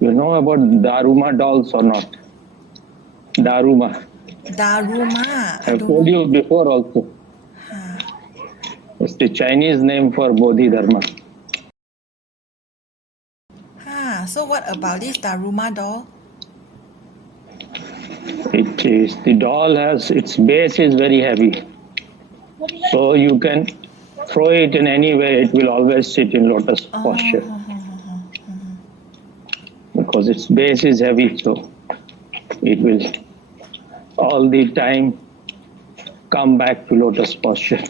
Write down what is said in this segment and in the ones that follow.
You know about Daruma dolls or not? Daruma. Daruma. I've told you before also. It's the Chinese name for Bodhidharma. So what about this Daruma doll? It is, the doll has, its base is very heavy. So you can throw it in any way, it will always sit in lotus posture. Because its base is heavy, so it will all the time come back to lotus posture.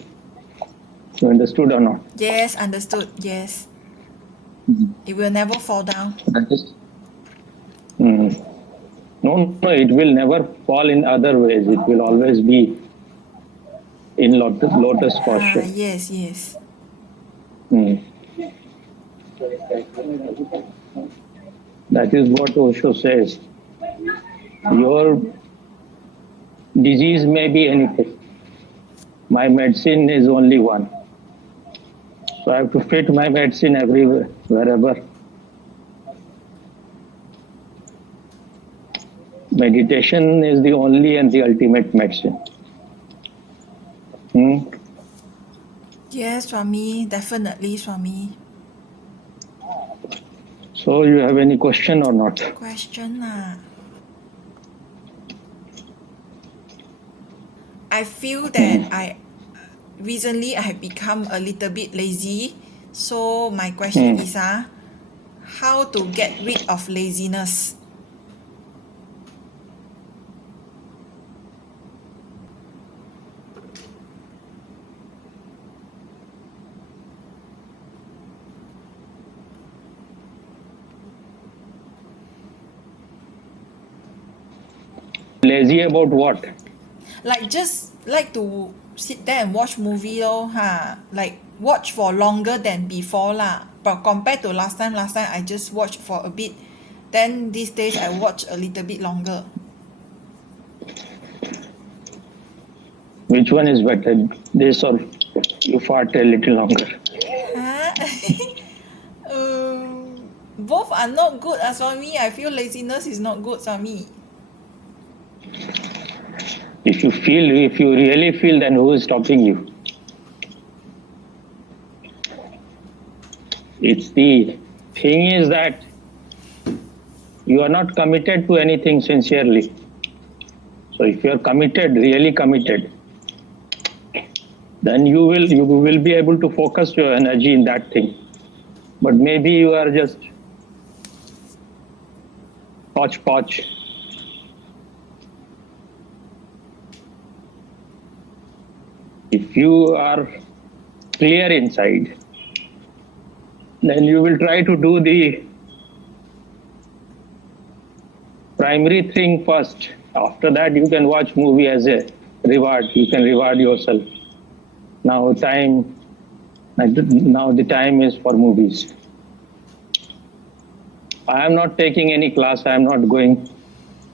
You understood or not? Yes, understood. Yes. It will never fall down. That is. No, it will never fall in other ways. It will always be in lotus posture. Yes. That is what Osho says. Your disease may be anything. My medicine is only one. So I have to fit my medicine everywhere, wherever. Meditation is the only and the ultimate medicine. Yes, Swami, definitely, Swami. So you have any question or not? Question. I feel that recently I have become a little bit lazy. So my question is how to get rid of laziness? Lazy about what? Like just like to sit there and watch movie like watch for longer than before lah. But compared to last time I just watch for a bit. Then these days I watch a little bit longer. Which one is better, this or you fart a little longer? Both are not good as for me. I feel laziness is not good for me. If you really feel, then who is stopping you? It's the thing is that you are not committed to anything sincerely. So if you are committed, really committed, then you will be able to focus your energy in that thing. But maybe you are just hodgepodge. If you are clear inside, then you will try to do the primary thing first. After that, you can watch movie as a reward. You can reward yourself. Now the time is for movies. I am not taking any class. I am not going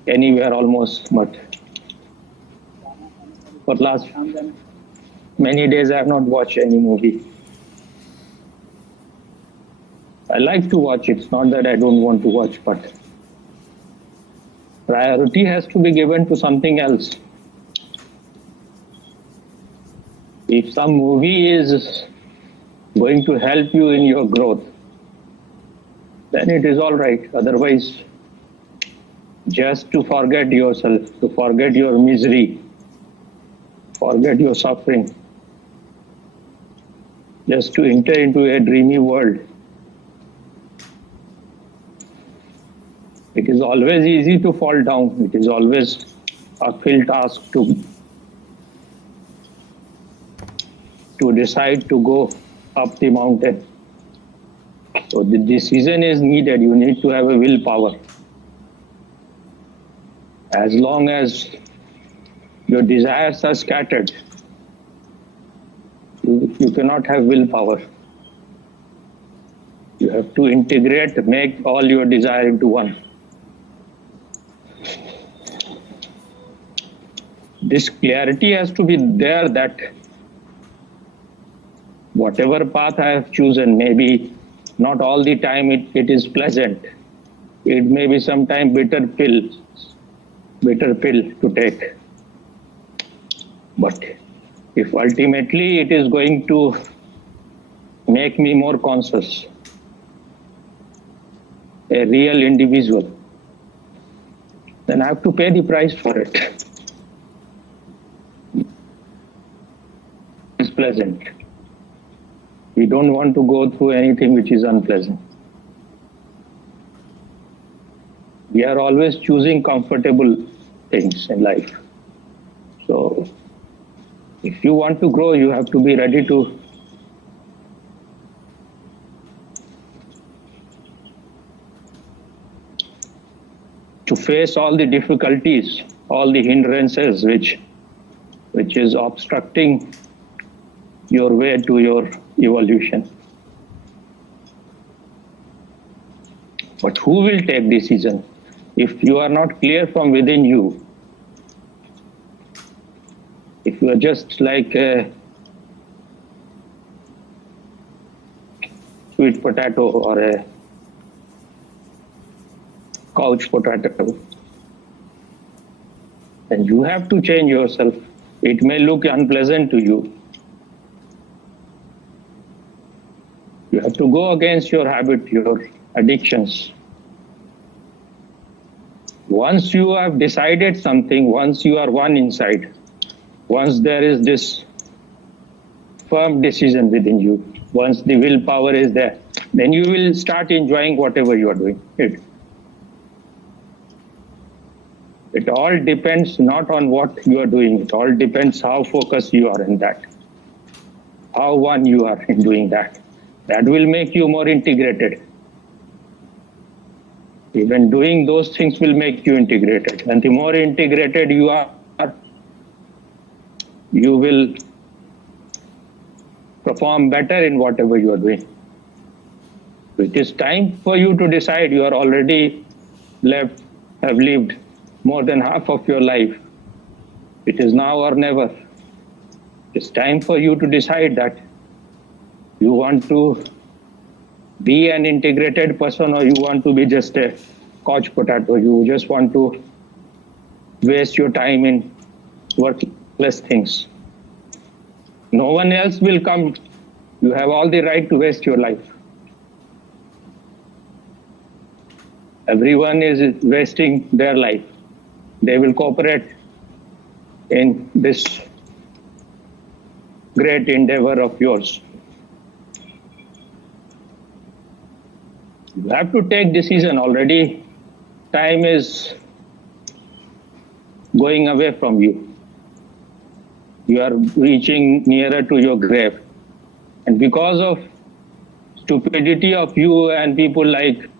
anywhere almost. But for last many days, I have not watched any movie. I like to watch. It's not that I don't want to watch, but priority has to be given to something else. If some movie is going to help you in your growth, then it is all right. Otherwise, just to forget yourself, to forget your misery, forget your suffering, just to enter into a dreamy world. It is always easy to fall down. It is always a uphill task to decide to go up the mountain. So the decision is needed. You need to have a willpower. As long as your desires are scattered, you cannot have willpower. You have to integrate, make all your desire into one. This clarity has to be there that whatever path I have chosen, maybe not all the time it is pleasant. it may be sometimes bitter pill to take. But if ultimately it is going to make me more conscious, a real individual, then I have to pay the price for it. It's pleasant. We don't want to go through anything which is unpleasant. We are always choosing comfortable things in life. So if you want to grow, you have to be ready to face all the difficulties, all the hindrances which is obstructing your way to your evolution. But who will take decision? If you are not clear from within you, if you are just like a sweet potato or a couch potato, then you have to change yourself. It may look unpleasant to you. You have to go against your habit, your addictions. Once you have decided something, once you are one inside, once there is this firm decision within you, once the willpower is there, then you will start enjoying whatever you are doing. It all depends not on what you are doing. It all depends how focused you are in that, how one you are in doing that. That will make you more integrated. Even doing those things will make you integrated. And the more integrated you are, you will perform better in whatever you are doing. It is time for you to decide. You are already have lived more than half of your life. It is now or never. It's time for you to decide that you want to be an integrated person or you want to be just a couch potato. You just want to waste your time in worthless things. No one else will come. You have all the right to waste your life. Everyone is wasting their life. They will cooperate in this great endeavor of yours. You have to take decision already. Time is going away from you. You are reaching nearer to your grave. And because of stupidity of you and people like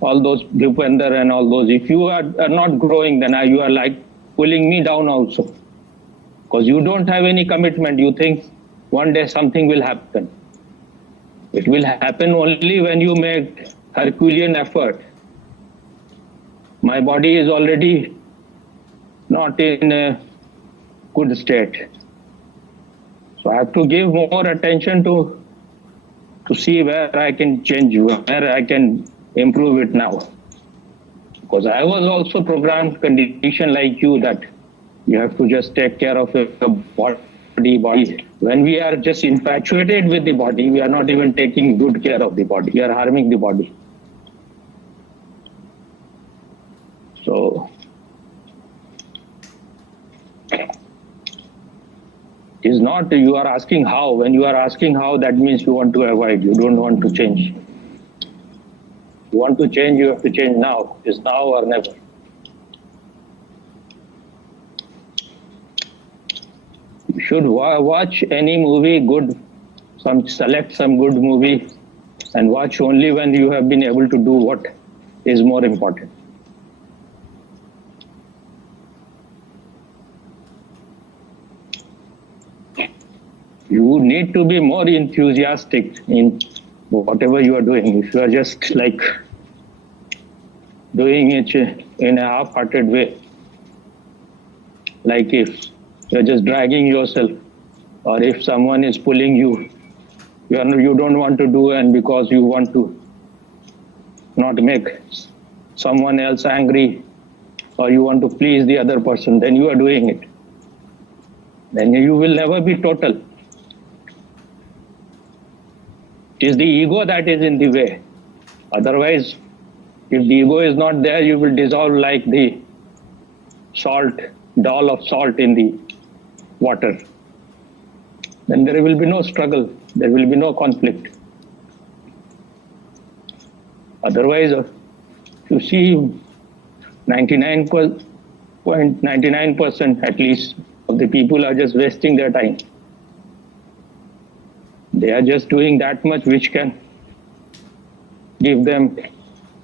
all those Bhupender and all those, if you are not growing, then you are like pulling me down also. Because you don't have any commitment. You think one day something will happen. It will happen only when you make Herculean effort. My body is already not in a good state. So I have to give more attention to see where I can change, where I can improve it now. Because I was also programmed, conditioned like you, that you have to just take care of your body. When we are just infatuated with the body, we are not even taking good care of the body. We are harming the body. So it is not you are asking how. When you are asking how, that means you want to avoid. You don't want to change. You want to change, you have to change now. It's now or never. You should watch any movie good, select some good movie and watch only when you have been able to do what is more important. You need to be more enthusiastic in whatever you are doing. If you are just like doing it in a half-hearted way, like if you're just dragging yourself, or if someone is pulling you, you don't want to do, and because you want to not make someone else angry, or you want to please the other person, then you are doing it. Then you will never be total. It is the ego that is in the way. Otherwise, if the ego is not there, you will dissolve like the doll of salt in the water. Then there will be no struggle, there will be no conflict. Otherwise, you see 99.99% at least of the people are just wasting their time. They are just doing that much which can give them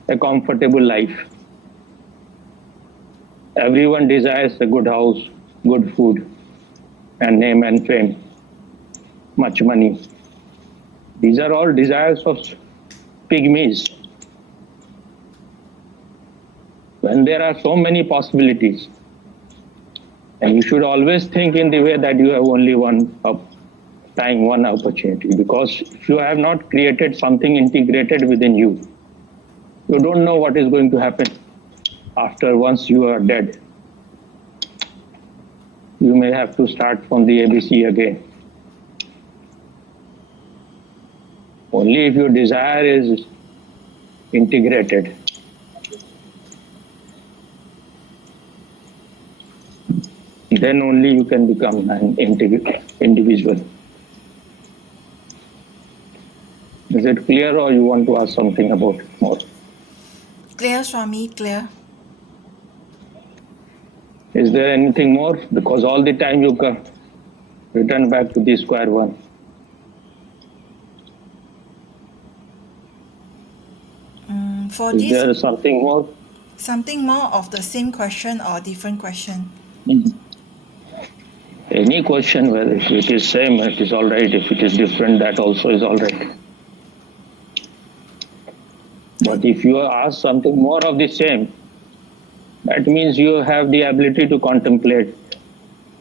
a comfortable life. Everyone desires a good house, good food, and name and fame, much money. These are all desires of pygmies. When there are so many possibilities, and you should always think in the way that you have only one time, one opportunity, because if you have not created something integrated within you, you don't know what is going to happen after once you are dead. You may have to start from the ABC again. Only if your desire is integrated. Then only you can become an individual. Is it clear, or you want to ask something about it more? Clear, Swami, clear. Is there anything more? Because all the time you can return back to the square one. For Is this, there something more? something more of the same question or different question? Any question, whether if it is same, it is all right. If it is different, that also is all right. But if you ask something more of the same, that means you have the ability to contemplate.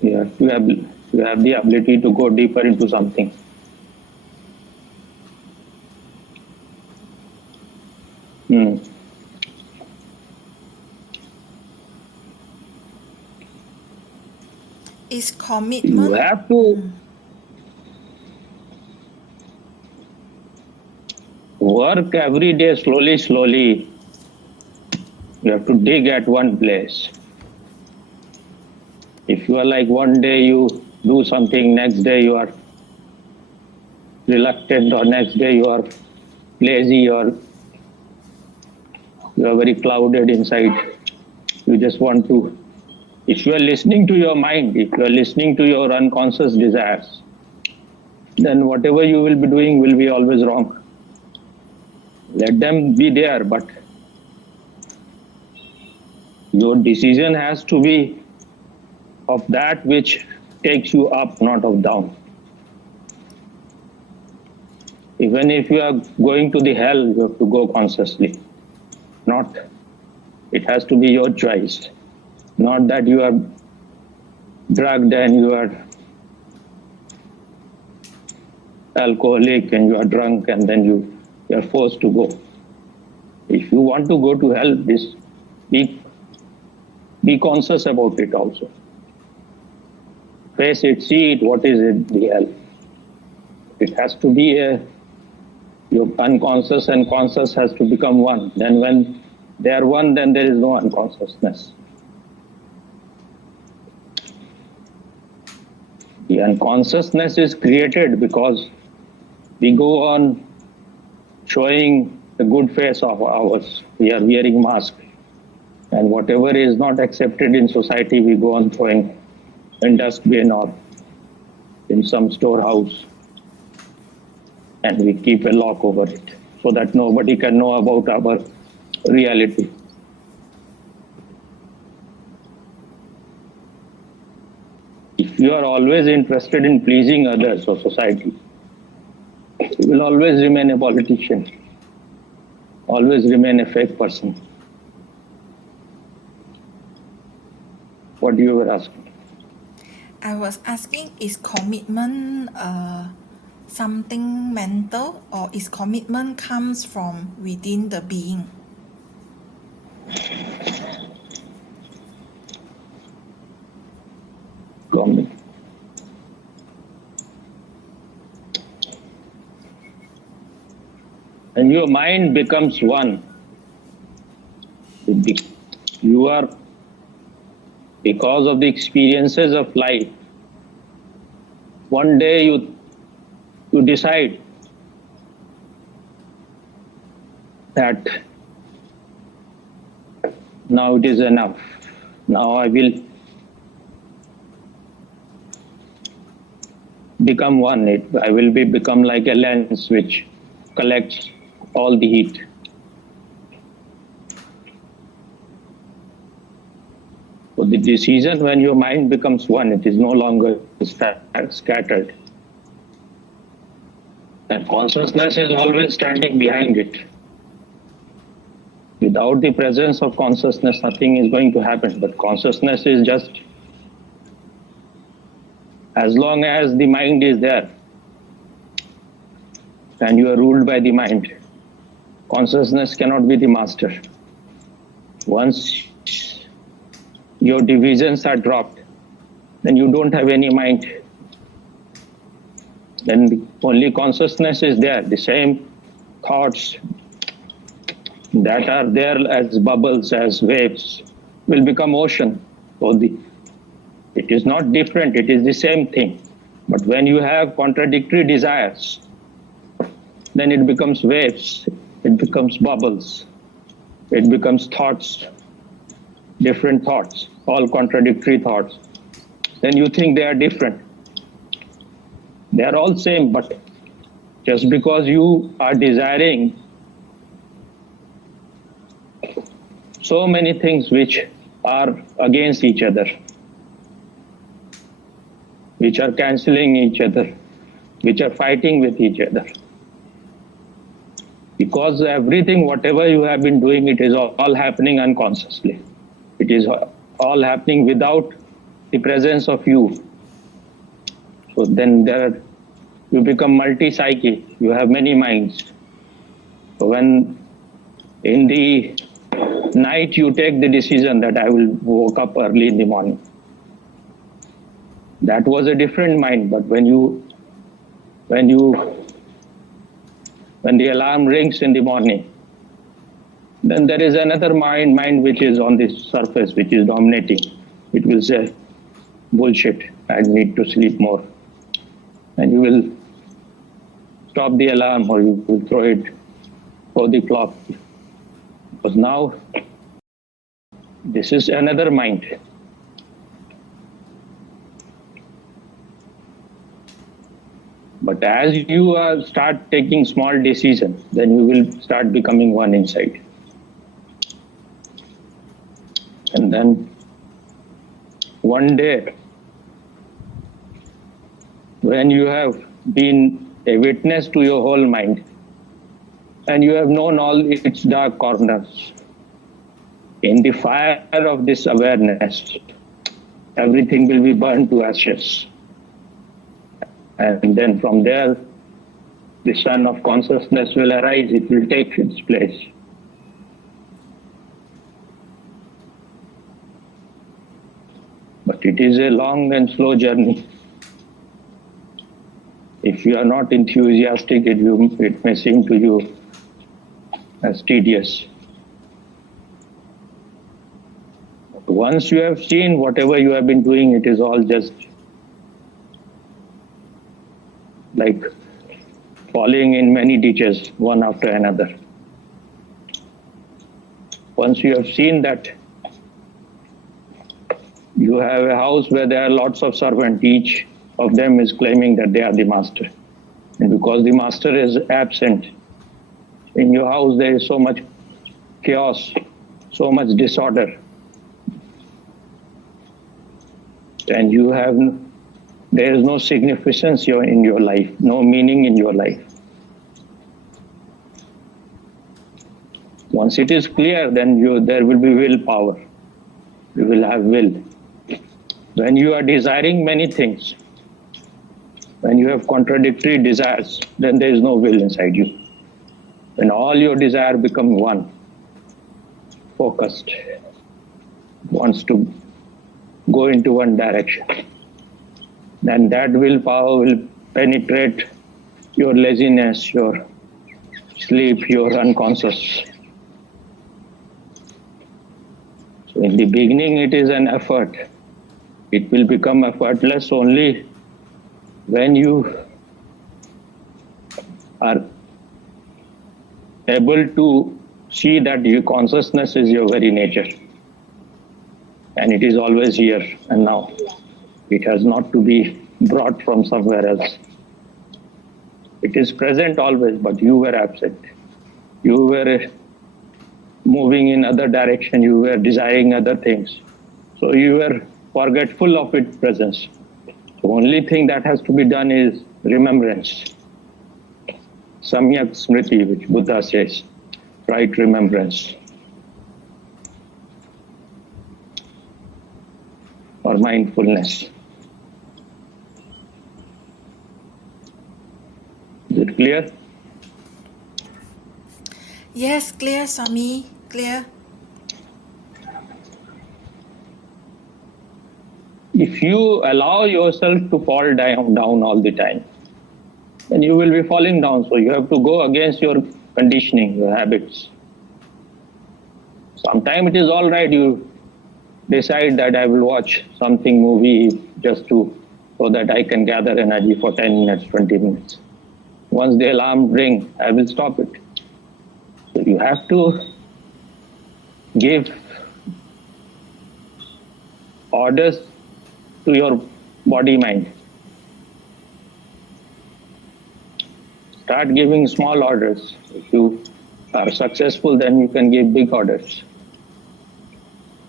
You have the ability to go deeper into something. Is commitment... You have to work every day slowly. You have to dig at one place. If you are like one day you do something, next day you are reluctant, or next day you are lazy, or you are very clouded inside. You just want to... If you are listening to your mind, if you are listening to your unconscious desires, then whatever you will be doing will be always wrong. Let them be there, but your decision has to be of that which takes you up, not of down. Even if you are going to the hell, you have to go consciously. Not, it has to be your choice. Not that you are drugged and you are alcoholic and you are drunk and then you are forced to go. If you want to go to hell, be conscious about it also. Face it, see it, what is it, the hell. It has to be your unconscious and conscious has to become one. Then when they are one, then there is no unconsciousness. The unconsciousness is created because we go on showing the good face of ours. We are wearing masks. And whatever is not accepted in society, we go on throwing in dustbin or in some storehouse. And we keep a lock over it so that nobody can know about our reality. If you are always interested in pleasing others or society, you will always remain a politician, always remain a fake person. What you were asking? I was asking, is commitment something mental, or is commitment comes from within the being? and your mind becomes one. You are, because of the experiences of life, one day you decide that now it is enough. Now I will become one. I will become like a lens which collects all the heat. So the decision when your mind becomes one, it is no longer scattered. And consciousness is always standing behind it. Without the presence of consciousness, nothing is going to happen. But consciousness is just, as long as the mind is there and you are ruled by the mind, consciousness cannot be the master. Once your divisions are dropped, then you don't have any mind. Then only consciousness is there. The same thoughts that are there as bubbles, as waves, will become ocean. So it is not different, it is the same thing. But when you have contradictory desires, then it becomes waves, it becomes bubbles, it becomes thoughts, different thoughts, all contradictory thoughts. Then you think they are different. They are all same, but just because you are desiring so many things which are against each other, which are cancelling each other, which are fighting with each other. Because everything, whatever you have been doing, it is all happening unconsciously. It is all happening without the presence of you. So then you become multi-psychic, you have many minds. So when in the night you take the decision that I will wake up early in the morning, that was a different mind. But when the alarm rings in the morning, then there is another mind which is on the surface, which is dominating. It will say, bullshit, I need to sleep more. And you will stop the alarm, or you will throw the clock. Because now, this is another mind. But as you start taking small decisions, then you will start becoming one inside. And then one day, when you have been a witness to your whole mind, and you have known all its dark corners, in the fire of this awareness, everything will be burned to ashes. And then from there, the sun of consciousness will arise, it will take its place. But it is a long and slow journey. If you are not enthusiastic, it may seem to you as tedious. But once you have seen whatever you have been doing, it is all just like falling in many ditches, one after another. Once you have seen that you have a house where there are lots of servants, each of them is claiming that they are the master. And because the master is absent, in your house there is so much chaos, so much disorder. And there is no significance in your life, no meaning in your life. Once it is clear, then there will be willpower. You will have will. When you are desiring many things, when you have contradictory desires, then there is no will inside you. When all your desire become one, focused, wants to go into one direction, then that willpower will penetrate your laziness, your sleep, you're unconscious. So in the beginning, it is an effort. It will become effortless only when you are able to see that your consciousness is your very nature. And it is always here and now. It has not to be brought from somewhere else. It is present always, but you were absent. You were moving in other direction. You were desiring other things. So you were forgetful of its presence. The only thing that has to be done is remembrance. Samyak Smriti, which Buddha says, right remembrance. Or mindfulness. Is it clear? Yes, clear, Swami, clear. If you allow yourself to fall down all the time, then you will be falling down. So you have to go against your conditioning, your habits. Sometimes it is all right. You decide that I will watch something movie just so that I can gather energy for 10 minutes, 20 minutes. Once the alarm rings, I will stop it. So you have to give orders to your body mind. Start giving small orders. If you are successful, then you can give big orders.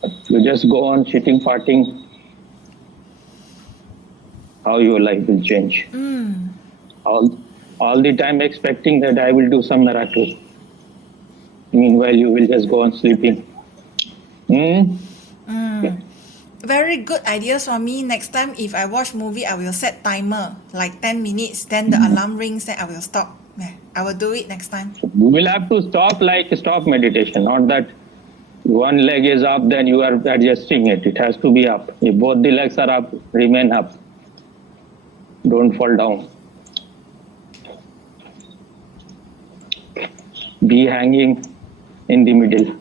But you just go on shitting, farting, how your life will change. All the time expecting that I will do some miracle. Meanwhile, you will just go on sleeping. Very good idea, Swami. Next time if I watch movie, I will set timer, like 10 minutes, then the alarm rings, then I will stop. Yeah, I will do it next time. You will have to stop meditation, not that one leg is up, then you are adjusting it. It has to be up. If both the legs are up, remain up. Don't fall down. Be hanging in the middle.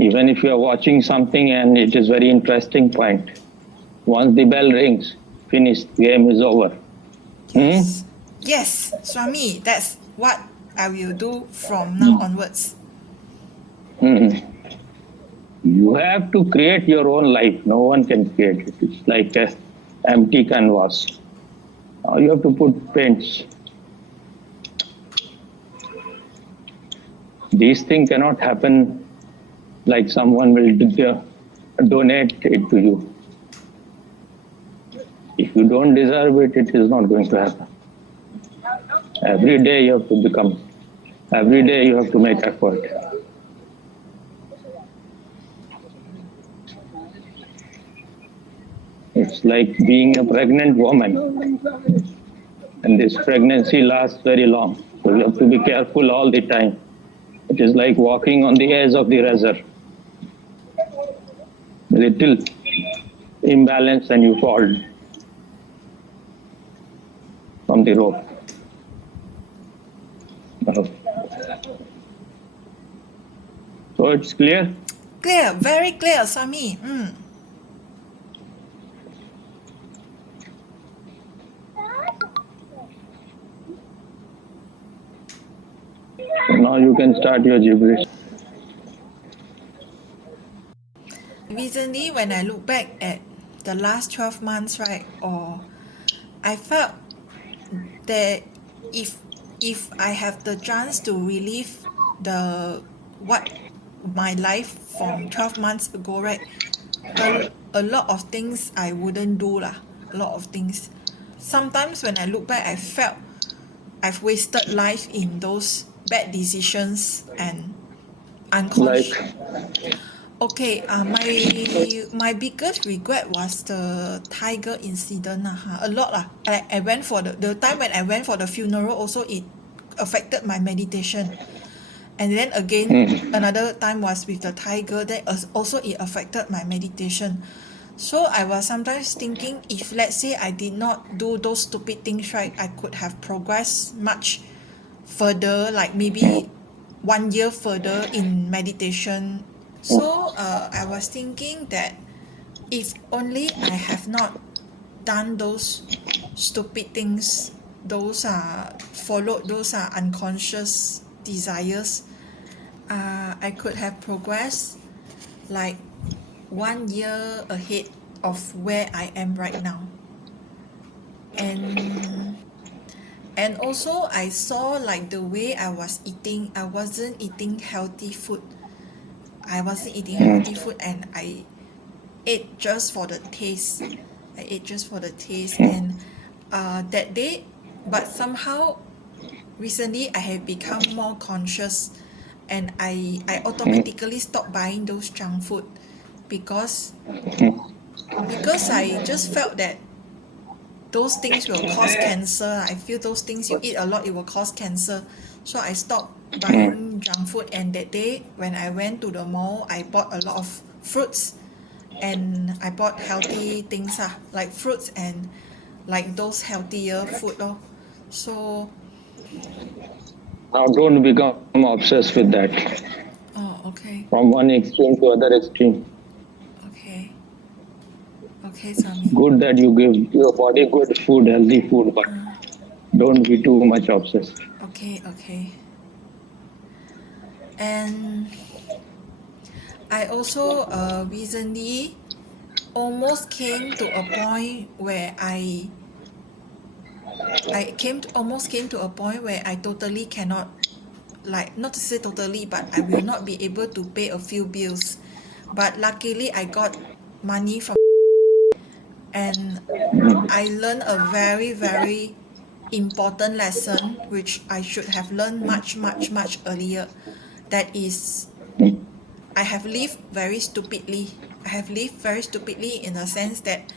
Even if you are watching something and it is very interesting point, once the bell rings, finished, game is over. Yes, Swami, that's what I will do from now onwards. You have to create your own life. No one can create it. It's like an empty canvas. Now you have to put paints. These things cannot happen like someone will donate it to you. If you don't deserve it, it is not going to happen. Every day you have to become. Every day you have to make effort. It's like being a pregnant woman. And this pregnancy lasts very long. So you have to be careful all the time. It is like walking on the edge of the razor. A little imbalance and you fall from the rope. So it's clear? Clear, very clear, Swami. So now you can start your gibberish. Recently, when I look back at the last 12 months, right, I felt that if I have the chance to relive what my life from 12 months ago, right, a lot of things I wouldn't do lah. A lot of things. Sometimes when I look back, I felt I've wasted life in those bad decisions and unconscious. Okay, my biggest regret was the tiger incident. A lot lah. I went for the time when I went for the funeral also, it affected my meditation. And then again, another time was with the tiger, that also it affected my meditation. So I was sometimes thinking, if let's say I did not do those stupid things right, I could have progressed much further, like maybe 1 year further in meditation. So I was thinking that if only I have not done those stupid things, those followed those unconscious desires, I could have progressed like 1 year ahead of where I am right now. And also I saw like the way I was eating, I wasn't eating healthy food. And I ate just for the taste. And that day, but somehow recently I have become more conscious, and I automatically stopped buying those junk food because I just felt that those things will cause cancer. I feel those things you eat a lot, it will cause cancer. So I stopped buying junk food, and that day when I went to the mall, I bought a lot of fruits, and I bought healthy things like fruits and like those healthier food. So Now, don't become obsessed with that. okay. From one extreme to other extreme. Okay, Swami. Good that you give your body good food, healthy food, but don't be too much obsessed. Okay. And I also recently almost came to a point where almost came to a point where I totally cannot, like, not to say totally, but I will not be able to pay a few bills. But luckily I got money from, and I learned a very, very important lesson which I should have learned much earlier. That is, I have lived very stupidly. In a sense that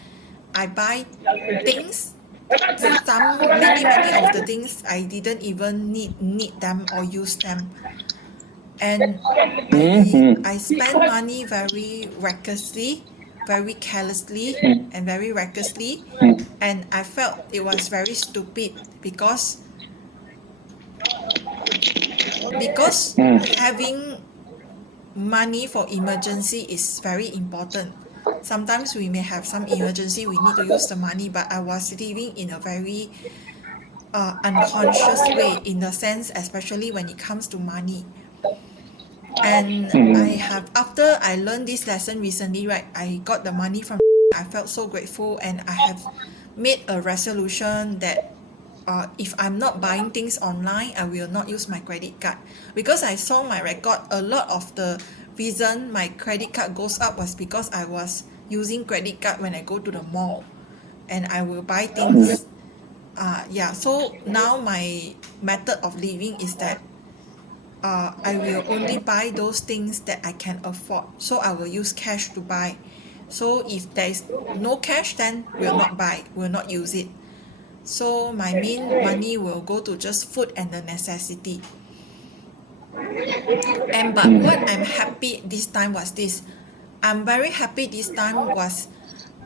I buy things, many of the things I didn't even need them or use them. And I spend money very recklessly, very carelessly, and very recklessly. And I felt it was very stupid because having money for emergency is very important. Sometimes we may have some emergency, we need to use the money, but I was living in a very unconscious way, in the sense, especially when it comes to money. And after I learned this lesson recently, right, I got the money from, I felt so grateful, and I have made a resolution that if I'm not buying things online, I will not use my credit card, because I saw my record. A lot of the reason my credit card goes up was because I was using credit card when I go to the mall, and I will buy things. So now my method of living is that I will only buy those things that I can afford. So I will use cash to buy. So if there is no cash, then will not buy, will not use it. So my main money will go to just food and the necessity. But what I'm happy this time was this. I'm very happy this time was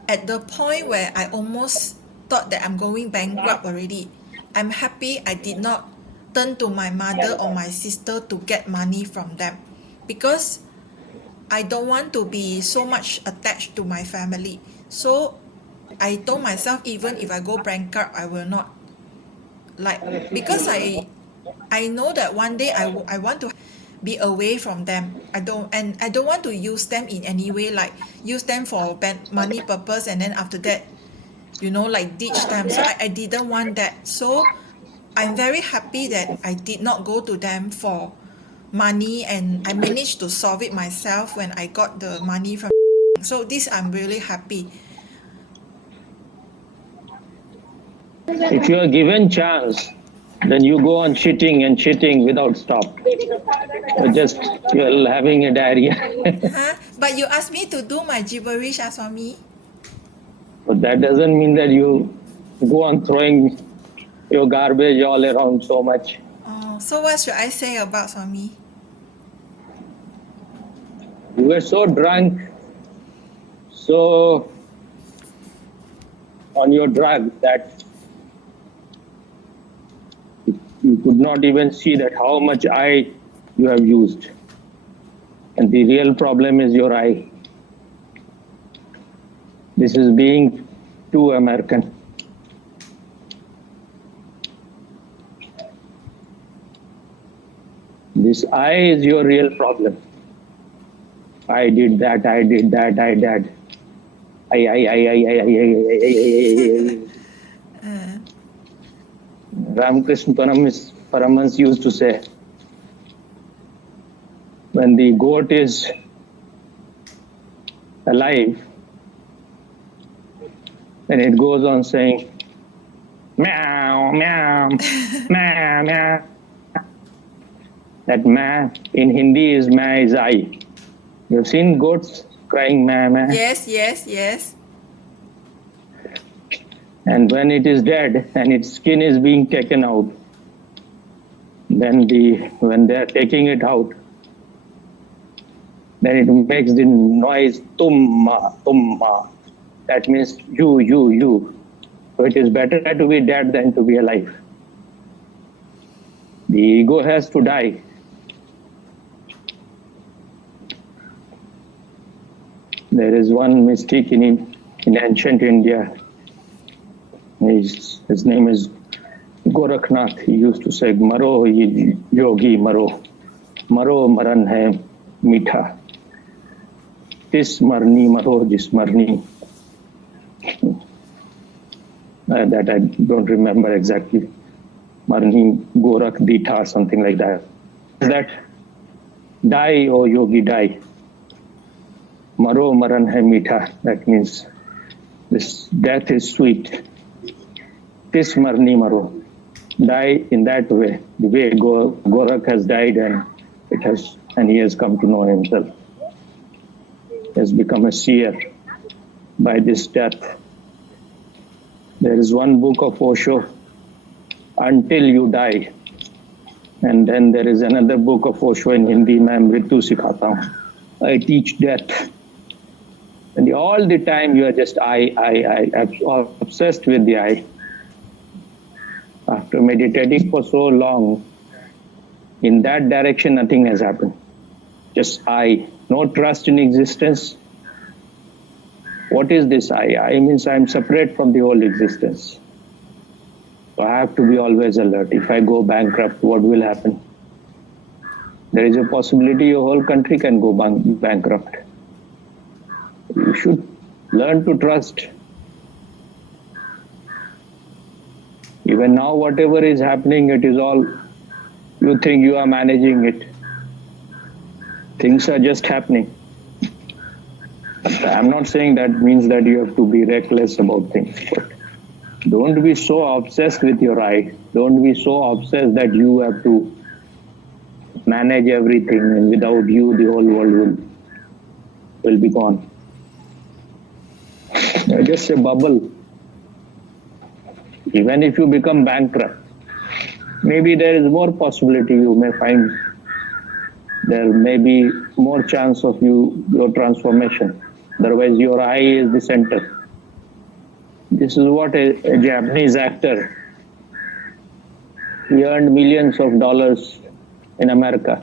at the point where I almost thought that I'm going bankrupt already. I'm happy I did not turn to my mother or my sister to get money from them, because I don't want to be so much attached to my family. So I told myself, even if I go bankrupt, I will not, like, because I know that one day I want to be away from them. I don't want to use them in any way, like use them for money purpose, and then after that, like ditch them. So I didn't want that. So I'm very happy that I did not go to them for money, and I managed to solve it myself when I got the money from. So this, I'm really happy. If you are given chance, then you go on shitting without stop. You're having a diarrhea. But you asked me to do my gibberish, Swami. But that doesn't mean that you go on throwing your garbage all around so much. So what should I say about Swami? You were so drunk, so on your drug, that you could not even see that how much eye you have used. And the real problem is your eye. This is being too American. This eye is your real problem. I did that, I did that, I did. Ramakrishna Paramhans used to say, when the goat is alive, and it goes on saying, meow, meow, meow, meow. That ma in Hindi is ma is I. You've seen goats crying ma, ma. Yes, yes, yes. And when it is dead and its skin is being taken out, then when they are taking it out, then it makes the noise tumma, tumma. That means you, you, you. So it is better to be dead than to be alive. The ego has to die. There is one mystic in ancient India. His name is Gorakhnath. He used to say, Maro yogi maro. Maro maran hai meetha. Tis marni maro jis marni. That I don't remember exactly. Marni Gorakh Ditha, something like that. That die, O yogi, die. Maro maran hai meetha. That means this death is sweet. Tis marni maro. Die in that way, the way Gorakh has died, and he has come to know himself. He has become a seer by this death. There is one book of Osho, Until You Die. And then there is another book of Osho in Hindi, Main Mritu Sikhata Hun. I teach death. And all the time you are just I, obsessed with the I. After meditating for so long, in that direction nothing has happened. Just I. No trust in existence. What is this I? I means I am separate from the whole existence. So I have to be always alert. If I go bankrupt, what will happen? There is a possibility your whole country can go bankrupt. You should learn to trust. Even now, whatever is happening, it is all, you think you are managing it. Things are just happening. I'm not saying that means that you have to be reckless about things, but don't be so obsessed with your I. Don't be so obsessed that you have to manage everything, and without you, the whole world will be gone. You're just a bubble. Even if you become bankrupt, maybe there is more possibility you may find. There may be more chance of your transformation. Otherwise, your I is the center. This is what a Japanese actor, he earned millions of dollars in America.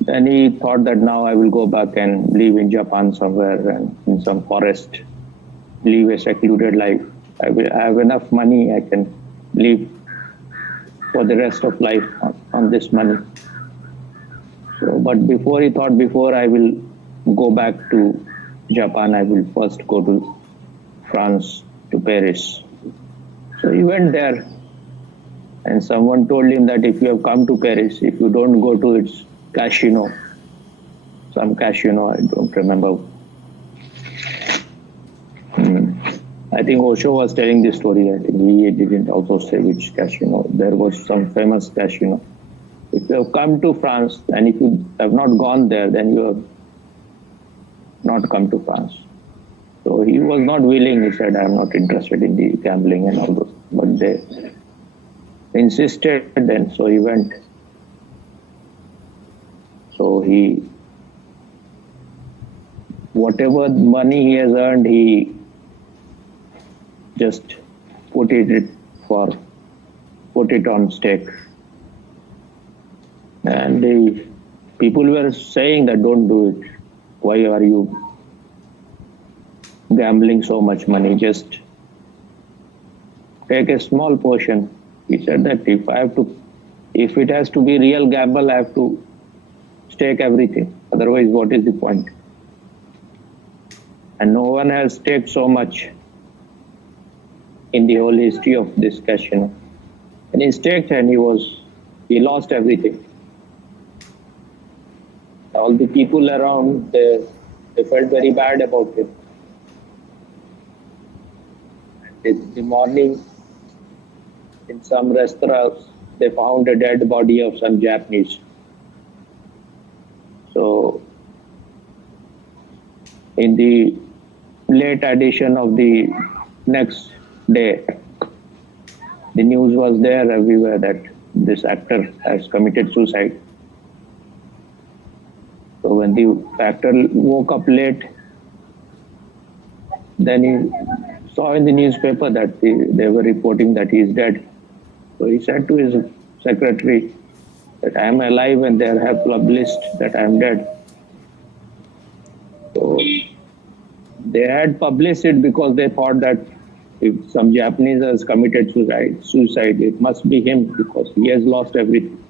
Then he thought that now I will go back and live in Japan somewhere and in some forest, live a secluded life. I have enough money, I can live for the rest of life on this money. So, but before I will go back to Japan, I will first go to France, to Paris. So he went there, and someone told him that if you have come to Paris, if you don't go to its casino, some casino, I don't remember. I think Osho was telling this story. I think he didn't also say which casino. There was some famous casino. If you have come to France and if you have not gone there, then you have not come to France. So he was not willing. He said, I am not interested in the gambling and all those. But they insisted then, so he went. So whatever money he has earned, he just put it for put it on stake. And the people were saying that don't do it. Why are you gambling so much money? Just take a small portion. He said that if it has to be real gamble, I have to stake everything. Otherwise, what is the point? And no one has staked so much in the whole history of this casino. And he staked and he lost everything. All the people around, they felt very bad about him. And in the morning, in some restaurants, they found a dead body of some Japanese. So, in the late edition of the next day, the news was there everywhere that this actor has committed suicide. So when the actor woke up late, then he saw in the newspaper that they were reporting that he is dead. So he said to his secretary that I am alive and they have published that I am dead. So they had published it because they thought that if some Japanese has committed suicide, it must be him because he has lost everything.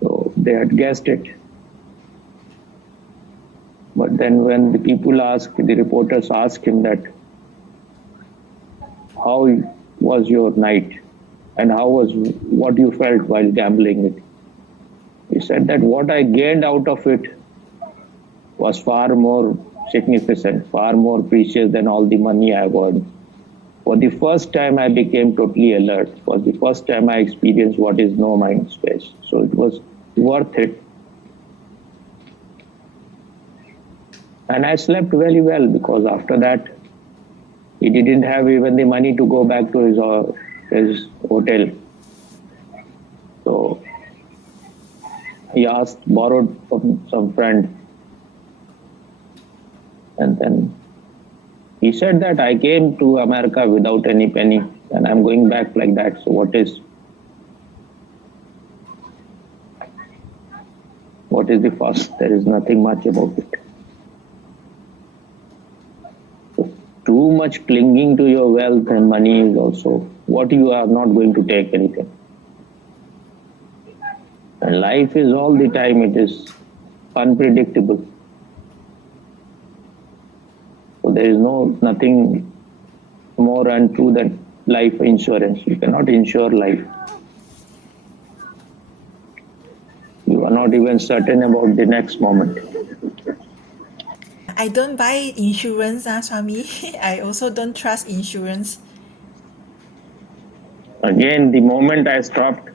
So they had guessed it. But then when the reporters asked him that, how was your night and what you felt while gambling it? He said that what I gained out of it was far more significant, far more precious than all the money I have earned. For the first time, I became totally alert. For the first time, I experienced what is no mind space. So it was worth it. And I slept very well because after that, he didn't have even the money to go back to his hotel. So he borrowed from some friend. And then he said that I came to America without any penny and I'm going back like that. So what is the fuss? There is nothing much about it. Too much clinging to your wealth and money is also what you are not going to take anything. And life is all the time, it is unpredictable. So there is nothing more untrue than life insurance. You cannot insure life. You are not even certain about the next moment. I don't buy insurance, Swami. I also don't trust insurance. Again, the moment I stopped,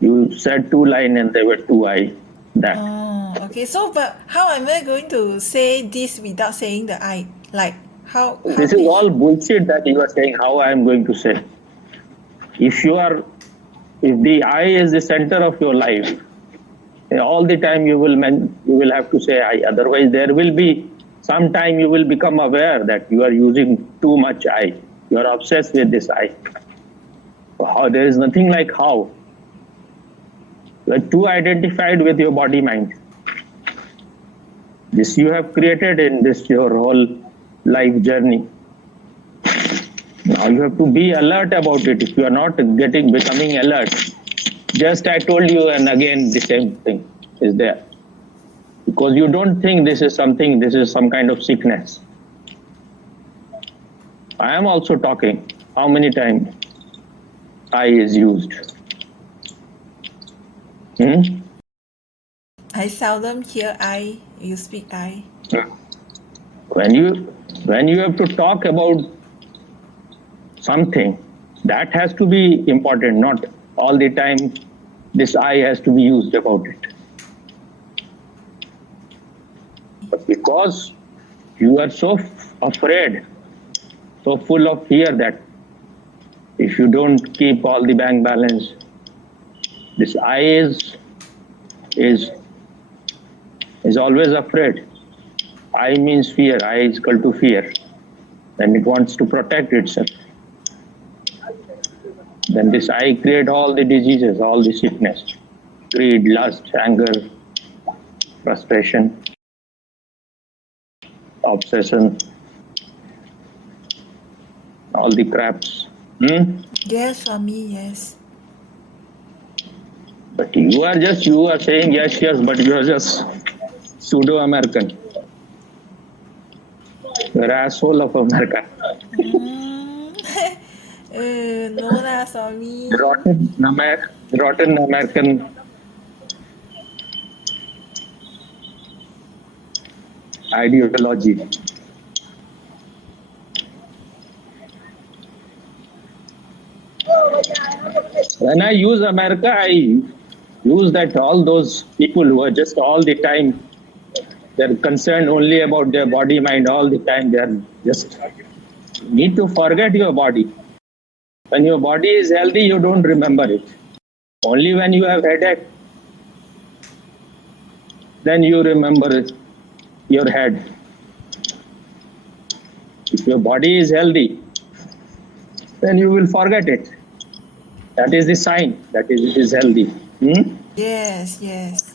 you said 2 lines and there were 2 I. That. Oh, okay. So, but how am I going to say this without saying the I? Like, how This is all bullshit that you are saying, how I am going to say. If the I is the center of your life, all the time you will have to say I. Otherwise, there will be some time you will become aware that you are using too much I. You are obsessed with this I. There is nothing like how. You are too identified with your body mind. This you have created in this your whole life journey. Now you have to be alert about it. If you are not becoming alert, just I told you, and again the same thing is there. Because you don't think this is some kind of sickness. I am also talking. How many times I is used? I seldom hear I. You speak I. When you have to talk about something, that has to be important, not all the time this I has to be used about it. But because you are so afraid, so full of fear that if you don't keep all the bank balance, this I is always afraid. I means fear. I is equal to fear. And it wants to protect itself. Then this I create all the diseases, all the sickness, greed, lust, anger, frustration, obsession, all the craps. Yes, Swami, yes. But you are saying yes, yes, but you are just pseudo-American. You are asshole of America. No lah, Swami. Rotten American ideology. When I use America, I use that all those people who are just all the time, they're concerned only about their body, mind all the time. They're just need to forget your body. When your body is healthy, you don't remember it. Only when you have headache, then you remember your head. If your body is healthy, then you will forget it. That is the sign that it is healthy. Yes, yes.